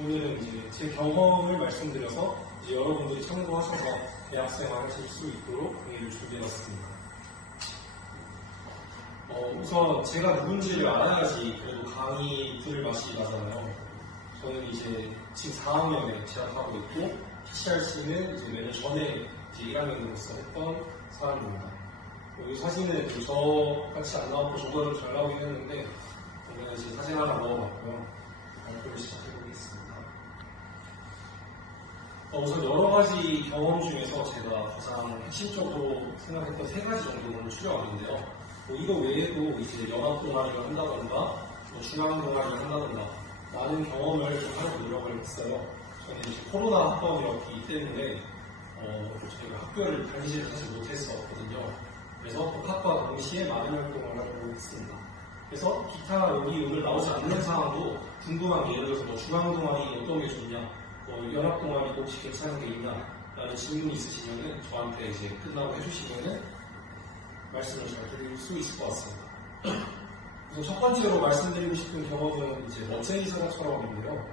오늘은 이제 제 경험을 말씀드려서 이제 여러분들이 참고하셔서 대학생활 하실 수 있도록 강의를 준비해봤습니다. 우선 제가 누군지를 알아야지 그래도 강의 들을 맛이 나잖아요. 저는 이제 지금 4학년에 재학하고 있고 PCRC는 이제 몇 년 전에 이제 1학년으로서 했던 사람입니다. 이 사진은 저 같이 안 나왔고 저보다 좀 잘 나오긴 했는데 오늘 이제 사진 하나 넣어봤고요. 발표를 시작해보겠습니다. 우선 여러 가지 경험 중에서 제가 가장 핵심적으로 생각했던 3가지 정도를 추려왔는데요. 이거 외에도 이제 연합 동아리를 한다던가 중앙 동아리를 한다던가 많은 경험을 좀 하려고 노력을 했어요. 저는 이제 코로나 학번이었기 때문에 저희가 학교를 다니지를 사실 못했었거든요. 그래서 복학과 동시에 많은 활동을 하려고 했습니다. 그래서 기타 여기 오늘 나오지 않는 사항도 궁금한 게 예를 들어서 중앙 동아리 어떤 게 좋냐, 연합 동아리 혹시 괜찮은 게 있냐 라는 질문이 있으시면은 저한테 이제 끝나고 해주시면은 말씀을 잘 드릴 수 있을 것 같습니다. 우선 첫 번째로 말씀드리고 싶은 경험은 이제 멋쟁이 사자처럼인데요.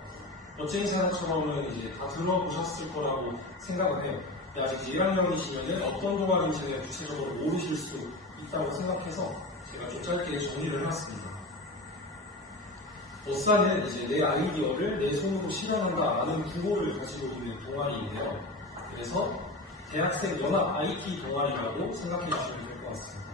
멋쟁이 사자처럼은 이제 다 들어보셨을 거라고 생각을 해요. 아직 1학년이시면은 어떤 동아리인지 제가 구체적으로 모르실 수 있다고 생각해서 제가 좀 짧게 정리를 해놨습니다. 어사는 이제 내 아이디어를 내 손으로 실현한다라는 구호를 가지고 있는 동아리인데요. 그래서 대학생 연합 IT 동아리라고 생각해 주시면 될 것 같습니다.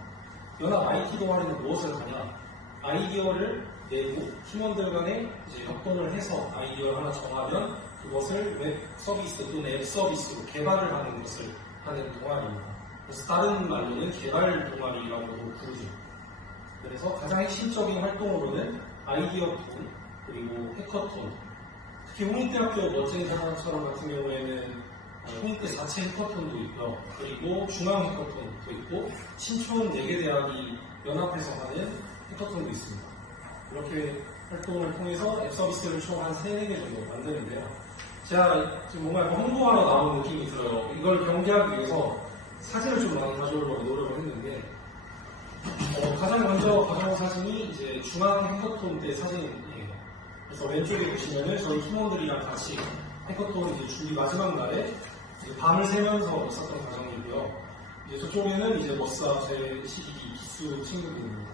연합 IT 동아리는 무엇을 하냐? 아이디어를 내고 팀원들 간에 이제 협동을 해서 아이디어를 하나 정하면 그것을 웹 서비스 또는 앱 서비스로 개발을 하는 것을 하는 동아리입니다. 그래서 다른 말로는 개발 동아리라고도 부르죠. 그래서 가장 핵심적인 활동으로는 아이디어 톤, 그리고 해커톤, 특히 홍익대학교 멋쟁이 사자처럼 같은 경우에는 홍익대 자체 해커톤도 있고요. 그리고 중앙 해커톤도 있고 신촌 4개 대학이 연합해서 하는 해커톤도 있습니다. 이렇게 활동을 통해서 앱 서비스를 총 한 3-4개 정도 만드는데요. 제가 지금 뭔가 홍보하러 나온 느낌이 들어요. 이걸 경계하기 위해서 사진을 좀 많이 가져오려고 노력을 했는데 가장 먼저 가져온 사진이 이제 중앙 해커톤 때 사진이에요. 그래서 왼쪽에 보시면은 저희 팀원들이랑 같이 해커톤 이제 준비 마지막 날에 이제 밤을 새면서 있었던 과정이고요. 이제 저쪽에는 이제 머싸 제 CDD 기수 친구들입니다.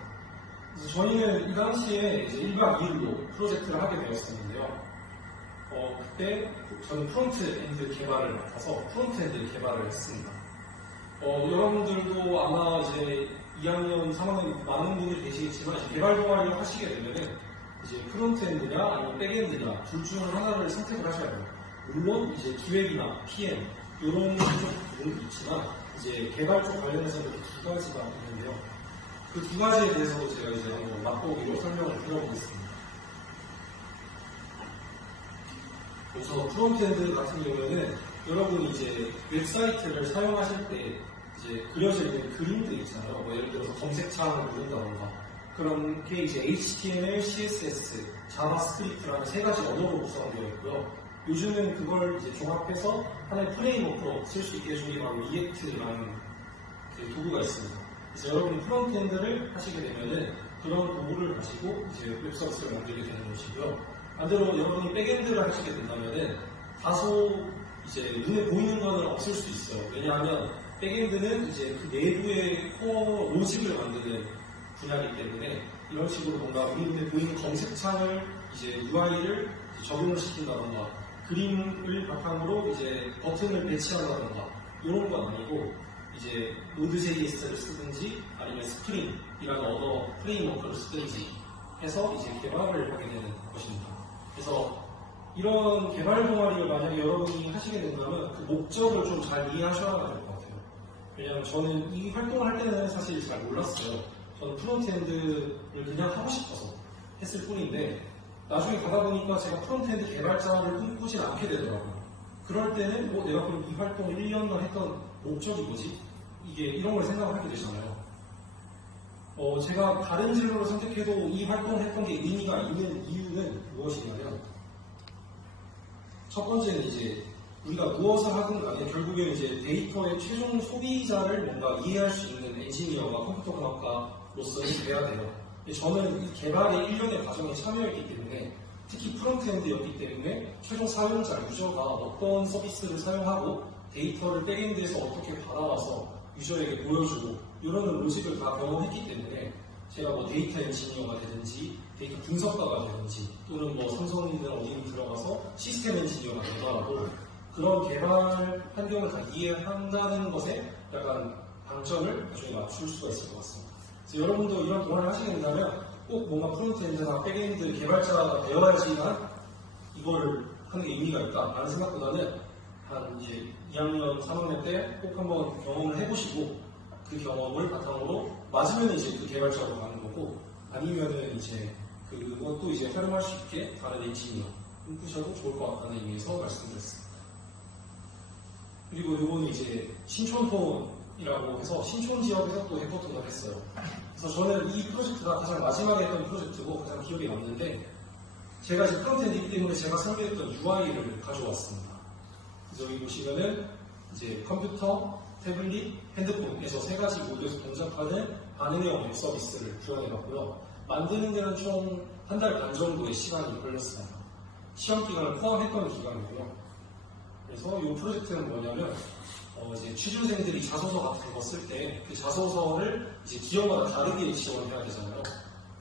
그래서 저희는 이 당시에 이제 1박 2일로 프로젝트를 하게 되었었는데요. 그때 저는 프론트엔드 개발을 맡아서 프론트엔드 개발을 했습니다. 여러분들도 아마 이제 2학년, 3학년 많은 분들이 계시겠지만 개발 동아리를 하시게 되면은 이제 프론트엔드냐 아니면 백엔드냐 둘 중 하나를 선택을 하셔야 돼요. 물론 이제 기획이나 PM 이런 쪽도 있지만 이제 개발 쪽 관련해서는 두 가지가 있는데요. 그 두 가지에 대해서 제가 이제 한번 맛보기로 설명을 드려보겠습니다. 그래서 프론트엔드 같은 경우에는 여러분이 이제 웹사이트를 사용하실 때 이제 그려져 있는 그림들 있잖아요. 예를 들어서 검색창을 누른다던가 그런 게 이제 HTML, CSS, 자바스크립트라는 3가지 언어로 구성되어 있고요. 요즘은 그걸 이제 종합해서 하나의 프레임워크로 쓸 수 있게 해주는 게 바로 리액트라는 도구가 있습니다. 그래서 여러분이 프론트엔드를 하시게 되면은 그런 도구를 가지고 이제 웹서비스를 만들게 되는 것이고요. 반대로 여러분이 백엔드를 하시게 된다면은 다소 이제 눈에 보이는 거는 없을 수 있어요. 왜냐하면 백엔드는 이제 그 내부의 코어 로직을 만드는 분야이기 때문에 이런 식으로 뭔가 눈에 보이는 검색창을 이제 UI를 적용을 시킨다던가 그림을 바탕으로 이제 버튼을 배치한다던가 이런 건 아니고 이제 Node.js를 쓰든지 아니면 스프링이라는 언어 프레임워크를 쓰든지 해서 이제 개발을 하게 되는 것입니다. 그래서 이런 개발 동아리를 만약에 여러분이 하시게 된다면 그 목적을 좀 잘 이해하셔야 될 것 같아요. 왜냐하면 저는 이 활동을 할 때는 사실 잘 몰랐어요. 저는 프론트엔드를 그냥 하고 싶어서 했을 뿐인데 나중에 가다 보니까 제가 프론트엔드 개발자를 꿈꾸진 않게 되더라고요. 그럴 때는 내가 그럼 이 활동을 1년간 했던 목적이 뭐지? 이게 이런 걸 생각하게 되잖아요. 제가 다른 진로를 선택해도 이 활동을 했던 게 의미가 있는 이유는 무엇이냐면 첫 번째는 이제 우리가 무엇을 하든 간에 결국엔 이제 데이터의 최종 소비자를 뭔가 이해할 수 있는 엔지니어가 컴퓨터 공학과로서는 돼야 돼요. 저는 이 개발의 1년의 과정에 참여했기 때문에 특히 프론트엔드였기 때문에 최종 사용자, 유저가 어떤 서비스를 사용하고 데이터를 백엔드에서 어떻게 받아와서 유저에게 보여주고 이런 로직을 다 경험했기 때문에 제가 뭐 데이터 엔지니어가 되든지 데이터 분석가가 되든지 또는 뭐 삼성이든 어디든 들어가서 시스템 엔지니어가 되더라도 그런 개발 환경을 다 이해한다는 것에 약간 방점을 나중에 맞출 수가 있을 것 같습니다. 그래서 여러분도 이런 동아리를 하시게 된다면 꼭 뭔가 프론트엔드나 백엔드 개발자가 되어야지만 이거를 하는 게 의미가 있다라는 생각보다는 한 이제 2학년, 3학년 때 꼭 한번 경험을 해보시고 그 경험을 바탕으로 맞으면 이제 그 개발자로 가는 거고 아니면은 이제 그것도 이제 활용할 수 있게 다른 엔지니어 꿈꾸셔도 좋을 것 같다는 의미에서 말씀드렸습니다. 그리고 이거는 이제 신촌폰이라고 해서 신촌 지역에서 또 해포통을 했어요. 그래서 저는 이 프로젝트가 가장 마지막에 했던 프로젝트고 가장 기억에 남는데 제가 이제 프론트엔드이기 때문에 제가 설계했던 UI를 가져왔습니다. 그래서 여기 보시면은 이제 컴퓨터, 태블릿, 핸드폰에서 세 가지 모드에서 동작하는 반응형 웹 서비스를 구현해봤고요. 만드는 데는 총 한 달 반 정도의 시간이 걸렸어요. 시험 기간을 포함했던 기간이고요. 그래서 이 프로젝트는 뭐냐면 이제 취준생들이 자소서 같은 거 쓸 때 그 자소서를 이제 기업마다 다르게 지원해야 되잖아요.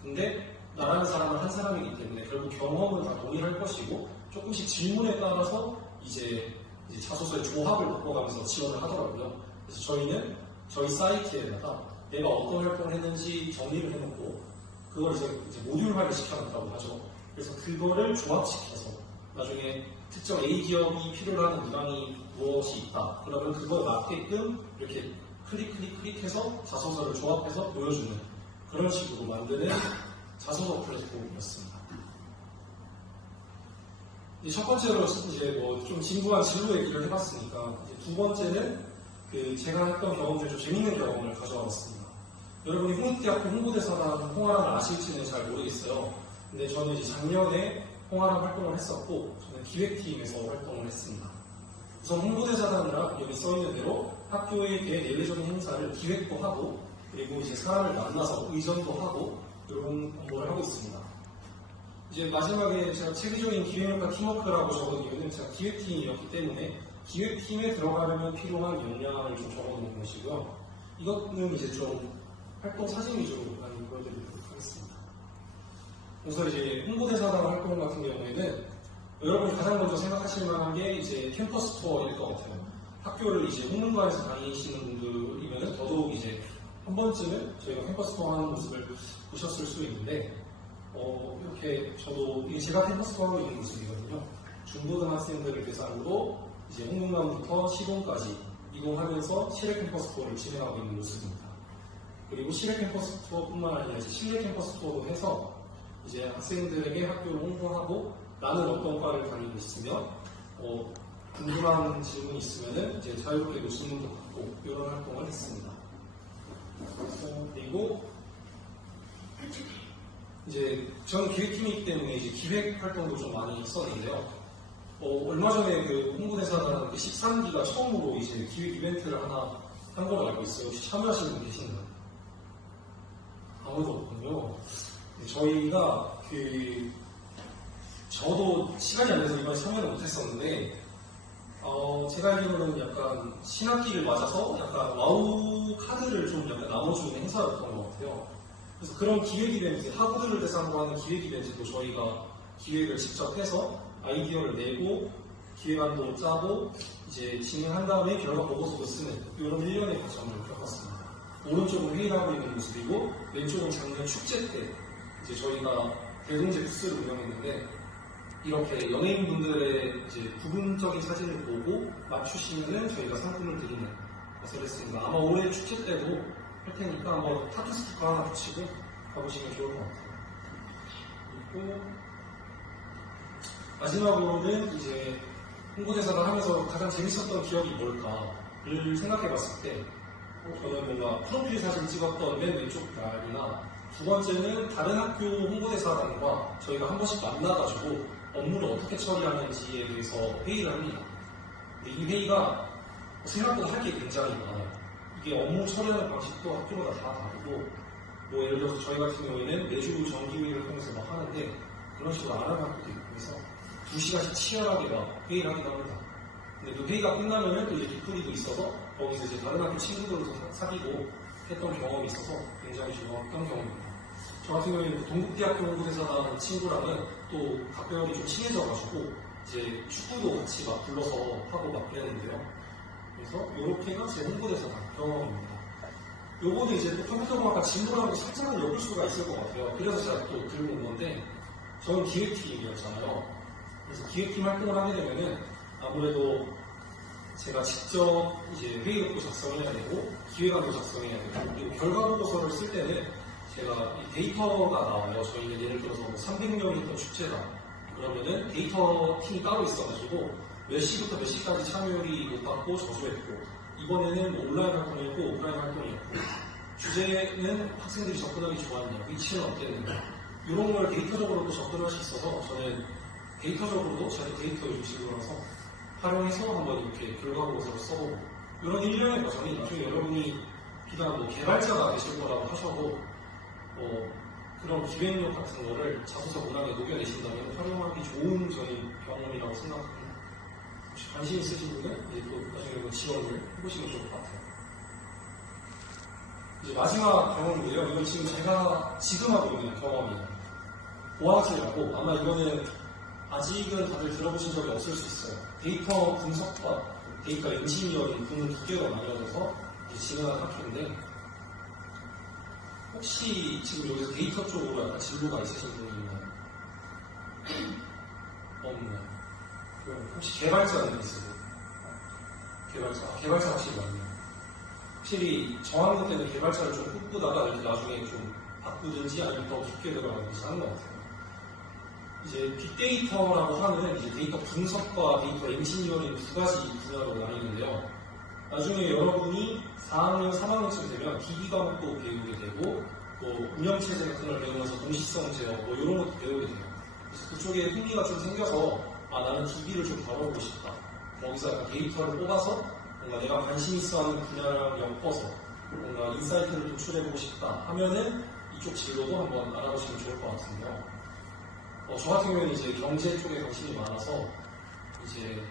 근데 나라는 사람은 한 사람이기 때문에 결국 경험은 다 동일할 것이고 조금씩 질문에 따라서 이제 자소서의 조합을 바꿔가면서 지원을 하더라고요. 그래서 저희는 저희 사이트에다가 내가 어떤 활동을 했는지 정리를 해놓고 그걸 이제 모듈화를 시켜놨다고 하죠. 그래서 그거를 조합시켜서 나중에 특정 A 기업이 필요로 하는 문항이 무엇이 있다. 그러면 그거에 맞게끔 이렇게 클릭해서 자소서를 조합해서 보여주는 그런 식으로 만드는 자소서 플랫폼이었습니다. 첫 번째로 이제 뭐 좀 진부한 진로 얘기를 해봤으니까 두 번째는 제가 했던 경험 중에 좀 재밌는 경험을 가져와 봤습니다. 여러분이 홍익대학교 홍보대사단 홍아람을 아실지는 잘 모르겠어요. 근데 저는 이제 작년에 홍아람 활동을 했었고 저는 기획팀에서 활동을 했습니다. 우선 홍보대사단이라 여기 써있는 대로 학교에 대해 내외적인 행사를 기획도 하고 그리고 이제 사람을 만나서 의전도 하고 이런 업무를 하고 있습니다. 이제 마지막에 제가 체계적인 기획력과 팀워크라고 적은 이유는 제가 기획팀이었기 때문에 기획팀에 들어가려면 필요한 역량을 좀 적어놓은 것이고요. 이거는 이제 좀 활동 사진 위주로 많이 보여드리도록 하겠습니다. 그래서 이제 홍보대사단 활동 같은 경우에는 여러분이 가장 먼저 생각하실 만한 게 이제 캠퍼스 투어일 것 같아요. 학교를 이제 홍문관에서 다니시는 분들이면 더더욱 이제 한 번쯤은 저희가 캠퍼스 투어 하는 모습을 보셨을 수 있는데 이렇게 저도 이게 제가 캠퍼스 투어하고 있는 모습이거든요. 중고등학생들을 대상으로 이제 홍문관부터 시공까지 이동하면서 실외 캠퍼스 투어를 진행하고 있는 모습입니다. 그리고 실외 캠퍼스 투어뿐만 아니라 이제 실내 캠퍼스 투어도 해서 이제 학생들에게 학교를 홍보하고 나는 어떤 과를 다니고 있으며 궁금한 질문이 있으면은 이제 자유롭게 질문도 받고 이런 활동을 했습니다. 그리고 이제 저는 기획팀이기 때문에 이제 기획 활동도 좀 많이 했었는데요. 얼마 전에 그 홍보대사단 13기가 처음으로 이제 기획 이벤트를 하나 한 걸로 알고 있어요. 혹시 참여하시는 분 계신가요? 아무도 없군요. 저희가 저도 시간이 안 돼서 이번에 참여는 못했었는데 제가 알기로는 약간 신학기를 맞아서 약간 와우 카드를 좀 약간 나눠주는 행사였던 것 같아요. 그래서 그런 기획 이벤트, 학우들을 대상으로 하는 기획 이벤트도 저희가 기획을 직접 해서 아이디어를 내고 기획안도 짜고 이제 진행한 다음에 결과 보고서도 쓰는 이런 일련의 과정을 겪었습니다. 오른쪽은 회의를 하고 있는 모습이고 왼쪽은 작년 축제 때 이제 저희가 대동제 부스를 운영했는데 이렇게 연예인분들의 이제 부분적인 사진을 보고 맞추시면은 저희가 상품을 드리는 것을 했습니다. 아마 올해 축제 때도 할 테니까 한번 타투 스티커 하나 붙이고 가보시면 좋을 것 같아요. 그리고 마지막으로는 이제 홍보대사를 하면서 가장 재밌었던 기억이 뭘까를 생각해 봤을 때 저는 뭔가 프로필 사진 찍었던 맨 왼쪽 날이나 두 번째는 다른 학교 홍보대사단과 저희가 한 번씩 만나가지고 업무를 어떻게 처리하는지에 대해서 회의를 합니다. 근데 이 회의가 생각보다 할 게 굉장히 많아요. 이게 업무 처리하는 방식도 학교마다 다 다르고 뭐 예를 들어서 저희 같은 경우에는 매주 정기회의를 통해서 막 하는데 그런 식으로 알아갈 것도 있고 해서 2시간씩 치열하게 막 회의를 하기도 합니다. 근데 그 회의가 끝나면은 또 이제 뒤풀이도 있어서 거기서 이제 다른 학교 친구들도 사귀고 했던 경험이 있어서 굉장히 좋았던 경험입니다. 저 같은 경우에는 동국대학교 홍보대사 나온 친구랑은 또 각별이 좀 친해져가지고 이제 축구도 같이 막 불러서 하고 막 그랬는데요. 그래서 이렇게가 제 홍보대사 경험입니다. 요거는 이제 또 컴퓨터공학과 진로라고 살짝은 엮을 수가 있을 것 같아요. 그래서 제가 또 들고 온 건데, 저는 기획팀이었잖아요. 그래서 기획팀 활동을 하게 되면은 아무래도 제가 직접 이제 회의록도 작성해야 되고, 기획안도 작성해야 되고, 그리고 결과보고서를 쓸 때는 제가 이 데이터가 나와요. 저희는 예를 들어서 뭐 300명이 했던 축제다. 그러면은 데이터 팀이 따로 있어가지고 몇 시부터 몇 시까지 참여율이 높았고 저조했고, 이번에는 뭐 온라인 활동이었고 오프라인 활동이었고, 주제는 학생들이 접근하기 좋았냐, 위치는 어땠는가, 이런 걸 데이터적으로도 접근할 수 있어서 저는 데이터적으로도 제가 데이터 중심으로서 활용해서 한번 이렇게 결과보고서를 써보고, 이런 일련의 과정이 나중에 여러분이 비단 뭐 개발자가 되실 거라고 하셔도 그런 기획력 같은 거를 자소서 문항에 녹여내신다면 활용하기 좋은 저희 경험이라고 생각합니다. 혹시 관심 있으신 분은 이제 또 나중에 지원을 해보시면 좋을 것 같아요. 이제 마지막 경험인데요. 이건 지금 제가 지금 하고 있는 경험이에요. 보안학생이라고, 아마 이거는 아직은 다들 들어보신 적이 없을 수 있어요. 데이터 분석과 데이터 엔지니어링 부문 두 개로 나뉘어져서 진행하는 학교인데, 혹시 지금 여기서 데이터 쪽으로 약간 진로가 있으신 분이 있나요? 없나요? 그럼 혹시 개발자는 있으세요? 개발자 확실히 맞네요. 확실히 정하는 때는 개발자를 좀 꿈꾸다가 이렇게 나중에 좀 바꾸든지 아니면 더 깊게 들어가든지 하는 것 같아요. 이제 빅데이터라고 하는 이제 데이터 분석과 데이터 엔지니어링 두 가지 분야로 나뉘는데요. 나중에 여러분이 4학년, 3학년쯤 되면 DB 과목도 배우게 되고, 뭐 운영체제 같은 걸 배우면서 동시성 제어 뭐 이런 것도 배우게 돼요. 그래서 그쪽에 흥미가 좀 생겨서 나는 DB를 좀 다뤄보고 싶다. 거기서 약간 데이터를 뽑아서 뭔가 내가 관심 있어하는 분야랑 엮어서 뭔가 인사이트를 도출해보고 싶다 하면은 이쪽 진로도 한번 알아보시면 좋을 것 같은데요. 저 같은 경우에는 이제 경제 쪽에 관심이 많아서 이제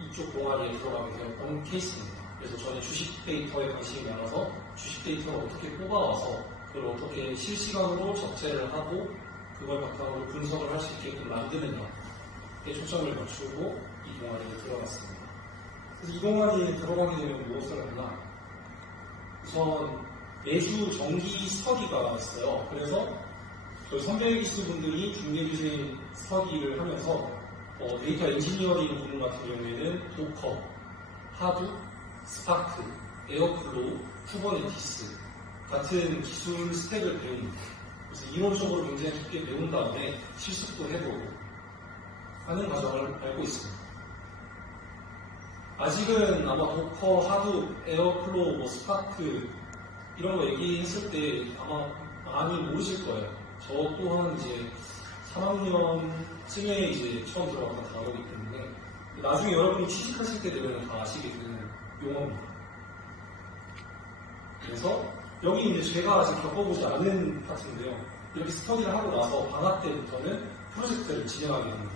이쪽 동아리에 들어가게 되었던 케이스입니다. 그래서 저는 주식 데이터에 관심이 많아서 주식 데이터를 어떻게 뽑아와서 그걸 어떻게 실시간으로 적재를 하고 그걸 바탕으로 분석을 할 수 있게끔 만드느냐에 초점을 맞추고 이 동아리에 들어갔습니다. 그래서 이 동아리에 들어가게 되면 무엇을 하나? 우선 매주 정기 스터디가 있어요. 그래서 저희 선배 기수분들이 중계교수님 스터디를 하면서 데이터 엔지니어링 부분 같은 경우에는 도커, 하두, 스파크, 에어플로우, 쿠버네티스 같은 기술 스택을 배웁니다. 그래서 이론적으로 굉장히 깊게 배운 다음에 실습도 해보고 하는 과정을 알고 있습니다. 아직은 아마 도커, 하두, 에어플로우, 뭐 스파크 이런 거 얘기했을 때 아마 많이 모르실 거예요. 저 또한 이제 3학년쯤에 이제 처음 들어갔던 단어이기 때문에 나중에 여러분이 취직하실 때 되면 다 아시게 되는 용어입니다. 그래서 여기 이제 제가 아직 겪어보지 않는 파트인데요. 이렇게 스터디를 하고 나서 방학 때부터는 프로젝트를 진행하게 됩니다.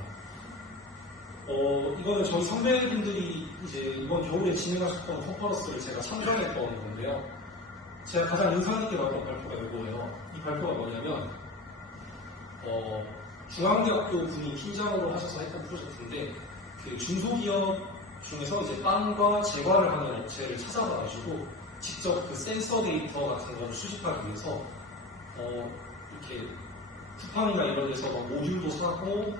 이거는 저희 선배분들이 이제 이번 겨울에 진행하셨던 컨퍼런스를 제가 참석했던 건데요. 제가 가장 인상 깊게 봤던 발표가 이거예요. 이 발표가 뭐냐면 중앙대학교 분이 팀장으로 하셔서 했던 프로젝트인데, 그 중소기업 중에서 이제 빵과 제과를 하는 업체를 찾아가가지고 직접 그 센서 데이터 같은 거를 수집하기 위해서 이렇게 쿠팡이나 이런 데서 막 모듈도 사고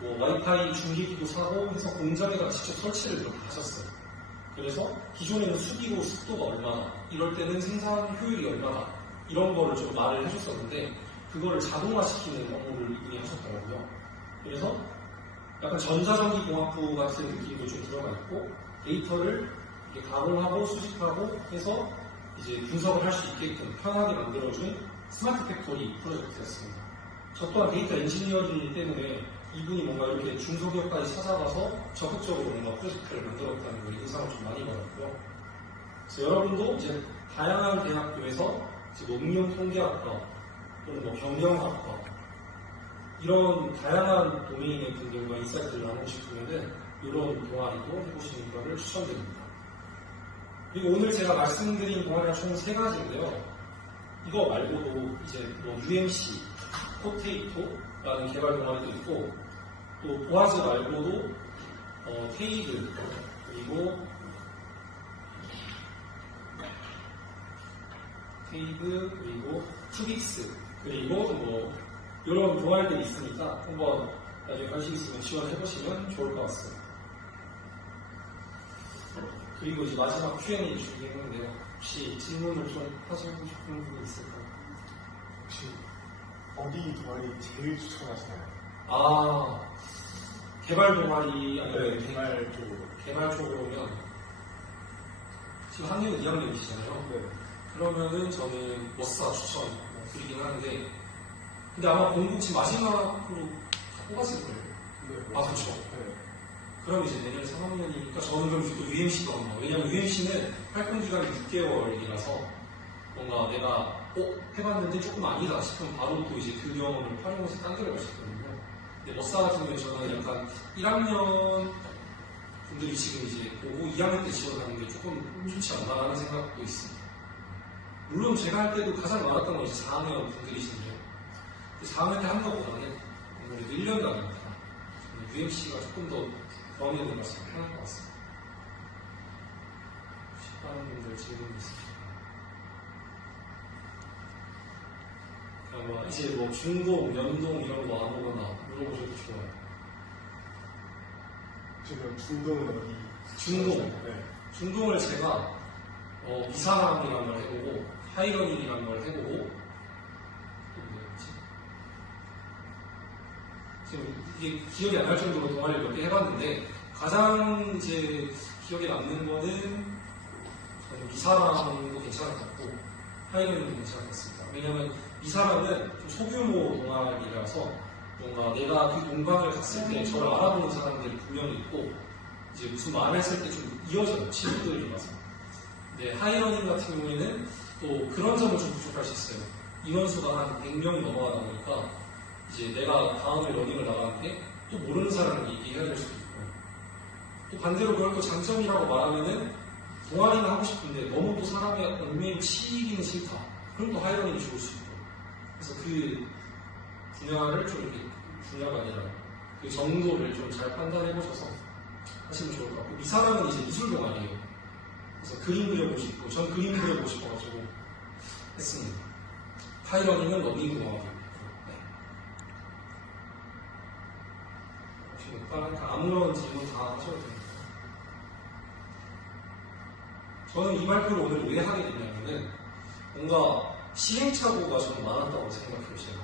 뭐 와이파이 중계기도 사고 해서 공장에다 직접 설치를 이렇게 하셨어요. 그래서 기존에는 수기로 습도가 얼마나, 이럴 때는 생산 효율이 얼마나, 이런 거를 좀 말을 해줬었는데 그거를 자동화시키는 업무를 이분이 하셨더라고요. 그래서 약간 전자전기공학부 같은 느낌도 좀 들어가 있고, 데이터를 이렇게 가공하고 수집하고 해서 이제 분석을 할 수 있게끔 편하게 만들어준 스마트 팩토리 프로젝트였습니다. 저 또한 데이터 엔지니어이기 때문에 이분이 뭔가 이렇게 중소기업까지 찾아가서 적극적으로 뭔가 프로젝트를 만들었다는 걸 인상을 좀 많이 받았고요. 그래서 여러분도 이제 다양한 대학교에서 이제 뭐 응용통계학과 또는 뭐 경영학과 이런 다양한 도메인의 분들과 인사이트를 나누고 싶으면은 이런 동아리도 해보시는 거를 추천드립니다. 그리고 오늘 제가 말씀드린 동아리가 총 3가지인데요. 이거 말고도 이제 뭐 UMC, 포테이토라는 개발 동아리도 있고, 또 보아즈 말고도 테이드, 그리고 투빅스, 그리고 뭐 이런 동아리들이 있으니까 한번 나중에 관심 있으면 지원해보시면 좋을 것 같습니다. 그리고 이제 마지막 Q&A 준비했는데요. 혹시 질문을 좀 하시고 싶은 분이 있을까요? 혹시 어디 동아리 제일 추천하시나요? 아, 개발 동아리 아니면 네, 개발 쪽으로. 개발 쪽으로면 지금 학년 2학년이시잖아요. 네. 그러면은 저는 머싸 추천 드리긴 하는데, 근데 아마 공국지 마지막으로 다 뽑았을 거예요. 네. 아, 그렇죠. 네. 그럼 이제 내년 3학년이니까 저는 그럼 또 UMC도 한번. 왜냐면 UMC는 활동 기간이 6개월이라서 뭔가 내가 해봤는데 조금 아니다 싶으면 바로 또 이제 그 경험을 활용해서 딴 데를 갈 수 있거든요. 근데 머싸 같은 경우는 저는 약간 1학년 분들이 지금 이제 오후 2학년 때 지원하는 게 조금 좋지 않나라는 생각도 있습니다. 물론 제가 할 때도 가장 많았던 건 이제 4학년 분들이신데요. 4학년 때 하는 것보다는 아무래도 1년간이니까 UMC가 조금 더 경험이 말씀 편할 것 같습니다. 혹시 다른 분들 질문 있으실까요? 아마 이제 뭐 중동, 연동 이런 거 아무거나 물어보셔도 좋아요. 지금 중동은 어디? 중동. 네. 중동을 제가 이사람이라는 걸 해보고 하이러닝이라는 걸 해보고 또 뭐였지? 지금 이게 기억이 안 날 정도로 동아리를 몇 개 해봤는데 가장 이제 기억에 남는 거는 저는 이사람도 괜찮았고 하이러닝도 괜찮았습니다. 왜냐하면 이사람은 좀 소규모 동아리라서 뭔가 내가 그 동방을 갔을 때 저를 알아보는 사람들이 분명히 있고 이제 무슨 말을 했을 때 좀 이어져요. 친구들이라서. 근데 하이러닝 같은 경우에는 또 그런 점을 좀 부족할 수 있어요. 인원수가 한 100명이 넘어가다 보니까 이제 내가 다음에 러닝을 나가는데 또 모르는 사람을 얘기해야 될 수도 있고 또 반대로 그걸 또 장점이라고 말하면은 동아리는 하고 싶은데 너무 또 사람의 얽매임 치이기는 싫다. 그럼 또 하이러닝이 좋을 수 있고 그래서 그 분야를 좀 이렇게 분야가 아니라 그 정도를 좀 잘 판단해 보셔서 하시면 좋을 것 같고 이 사람은 이제 미술 동아리예요. 그래서 그림 그려보고 싶고 전 그림 그려보고 싶어가지고 했습니다. 하이러닝은 러닝 동아리. 네. 혹시 아무런 질문 다 하셔도 됩니다. 저는 이 발표를 오늘 왜 하게 됐냐면은 뭔가 시행착오가 좀 많았다고 생각해요, 제가.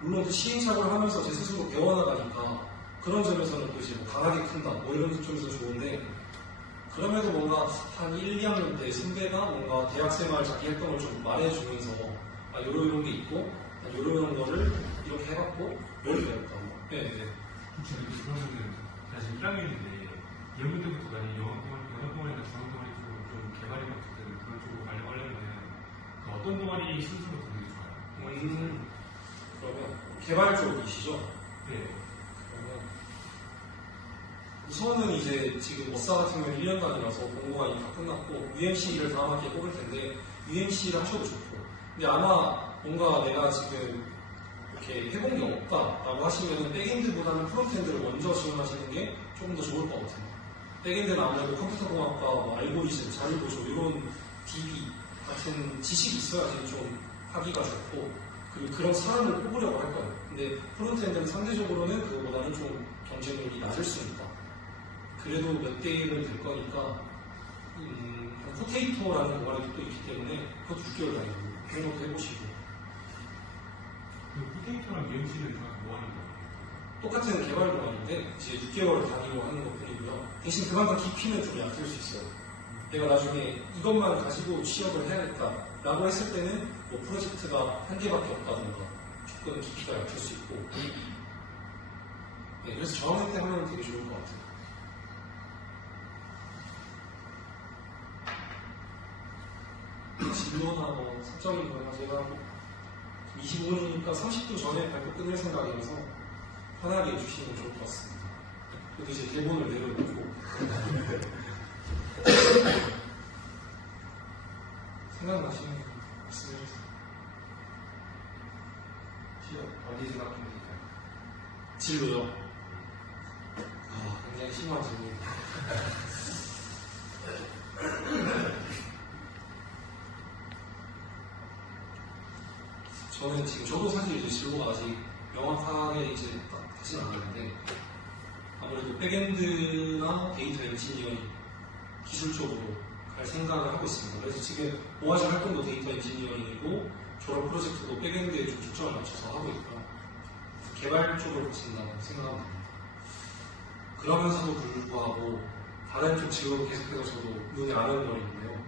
물론 그 시행착오를 하면서 제 스스로 배워나가니까 그런 점에서는 또 이제 뭐 강하게 큰다, 뭐 이런 점에서 좋은데 그럼에도 뭔가 한 1, 2학년 때 선배가 뭔가 대학생활 자기 했던 걸 좀 말해주면서 아, 요런 게 있고, 아, 요런 거를 이렇게 해봤고, 머리 배웠다고. 네네. 혹시 그러면은 사실 1학년인데 2학년 때부터 많이 영어동아리나 중앙동아리 쪽으로 좀 개발이 같은 때는 그런 쪽으로 가려면은 그 어떤 동아리 순서로 듣는 게 좋아요? 동아리 순서로? 그러면 개발 쪽이시죠? 네. 그러면 우선은 이제 지금 머싸 같은 경우는 1년간이라서 공부가 이미 다 끝났고 UMC를 다음 학기에 뽑을 텐데 UMC를 하셔도 좋고 근데 아마 뭔가 내가 지금 이렇게 해본 게 없다라고 하시면 백엔드보다는 프론트엔드를 먼저 지원하시는 게 조금 더 좋을 것 같아요. 백엔드는 아무래도 컴퓨터공학과, 뭐 알고리즘, 자료구조 이런 DB 같은 지식이 있어야지 좀 하기가 좋고 그리고 그런 사람을 뽑으려고 할 거예요. 근데 프론트엔드는 상대적으로는 그거보다는 좀 경쟁률이 낮을 수 있다. 그래도 몇 대 1은 될 거니까 포테이토라는 동아리도 또 있기 때문에 그것도 6개월 다니고 그런 것도 해보시고 그 포테이토랑 UMC는 다 뭐 하는 거예요? 똑같은 개발 동아리인데 이제 6개월 다니고 하는 것 뿐이고요. 대신 그만큼 깊이는 좀 얕을 수 있어요. 내가 나중에 이것만 가지고 취업을 해야겠다라고 했을 때는 뭐 프로젝트가 한 개밖에 없다던가 조금 깊이가 얕을 수 있고 네, 그래서 저학년 때 하면 되게 좋을 것 같아요. 진로나 뭐 사적인 거나 제가 25분이니까 30분 전에 발표 끝낼 생각이라서 편하게 해주시면 좋을 것 같습니다. 그래도 이제 대본을 내려놓고 생각나시면 말씀해주세요. 시험 어디 생각 중이실까요? 진로요? 굉장히 심한 질문입니다. 저는 지금 저도 사실 이제 진로가 아직 명확하게 이제 딱 되진 않았는데 아무래도 백엔드나 데이터 엔지니어링 기술 쪽으로 갈 생각을 하고 있습니다. 그래서 지금 모아지 활동도 데이터 엔지니어링이고 졸업 프로젝트도 백엔드에 좀 초점을 맞춰서 하고 있고요. 개발 쪽으로 가신다고 생각합니다. 그러면서도 불구하고 다른 쪽 직업을 계속해서 저도 눈에 안 오는 거 있는데요.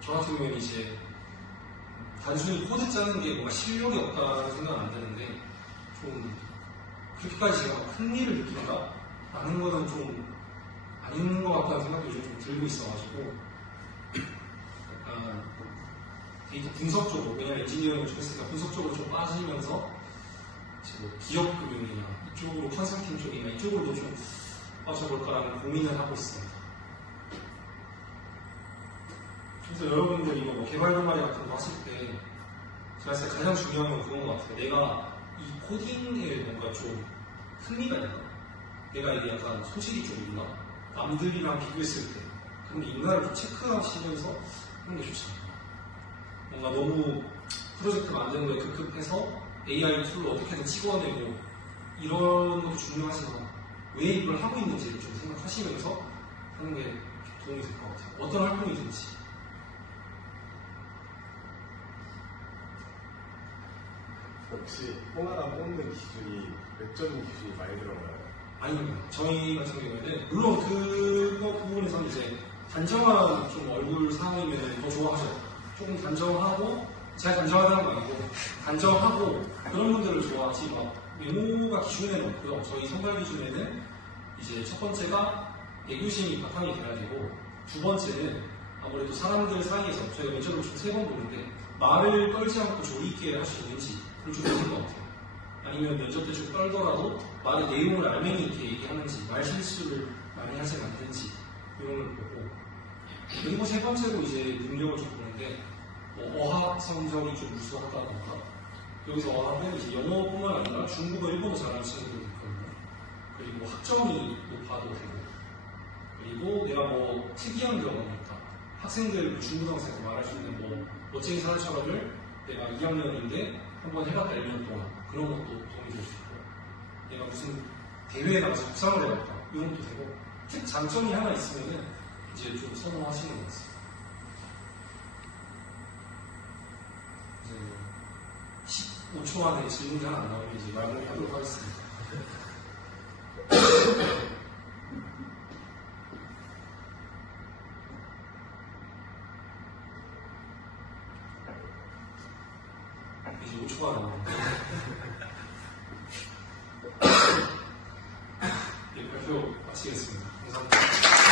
저 같은 경우에는 이제 단순히 코드 짜는 게 뭔가 실력이 없다는 생각은 안 드는데 좀 그렇게까지 제가 흥미를 느낀다? 라는 거는 좀 아닌 것 같다는 생각도 요즘 좀 들고 있어가지고 약간 데이터 분석 쪽으로, 왜냐면 엔지니어링을 좀 했으니까 분석 쪽으로 좀 빠지면서 이제 뭐 기업 금융이나 이쪽으로 컨설팅 쪽이나 이쪽으로도 좀 빠져볼까라는 고민을 하고 있습니다. 그래서 여러분들 이거 뭐 개발 동아리 같은 거 하실 때 제가 봤을 때 가장 중요한 건 그런 것 같아요. 내가 이 코딩에 뭔가 좀 흥미가 있나? 내가 이게 약간 소질이 좀 있나? 남들이랑 비교했을 때 그런 게 있나를 좀 체크하시면서 하는 게 좋잖아요. 뭔가 너무 프로젝트 만드는 거에 급급해서 AI 툴을 어떻게든 찍어내고 이런 것도 중요하지만 왜 이걸 하고 있는지를 좀 생각하시면서 하는 게 도움이 될 것 같아요. 어떤 활동이든지. 혹시 뽕하나 뽑는 기준이 몇 점 기준이 많이 들어가요? 아닙니다. 저희 같은 경우에는 물론 그 부분에서는 이제 단정한 좀 얼굴 상황이면 더 좋아하죠. 조금 단정하고 제가 단정하다는 거 아니고 단정하고 그런 분들을 좋아하지 막 외모가 기준에는 없고요. 저희 선발 기준에는 이제 첫 번째가 애교심이 바탕이 돼야 되고 두 번째는 아무래도 사람들 사이에서 저희가 면접을 좀 3번 보는데 말을 떨지 않고 조리 있게 할 수 있는지 그걸 좀 보는 것 같아요. 아니면 면접 때 좀 떨더라도 말의 내용을 알맹이 있게 얘기하는지 말 실수를 많이 하지 않는지 이런 걸 보고 그리고 세 번째로 이제 능력을 좀 보는데 뭐 어학 성적이 좀 우수하다던가 여기서 어학은 이제 영어뿐만 아니라 중국어, 일본어 잘하는 친구들도 있거든요. 그리고 학점이 높아도 되고 그리고 내가 뭐 특이한 경험이 있다. 학생들 중고등학생한테 말할 수 있는 뭐 멋쟁이 사회처럼을 내가 2학년인데 한번 해봤다 1년 동안 그런 것도 도움이 될 수 있고 내가 무슨 대회에 나가서 부상을 해봤다 이런 것도 되고 특 장점이 하나 있으면은 이제 좀 선호하시는 것 같습니다. 이제 15초 안에 질문이 하나 안 나오면 이제 마무리하도록 하겠습니다. 이제 5초가 남았는데 네, 발표 마치겠습니다. 감사합니다.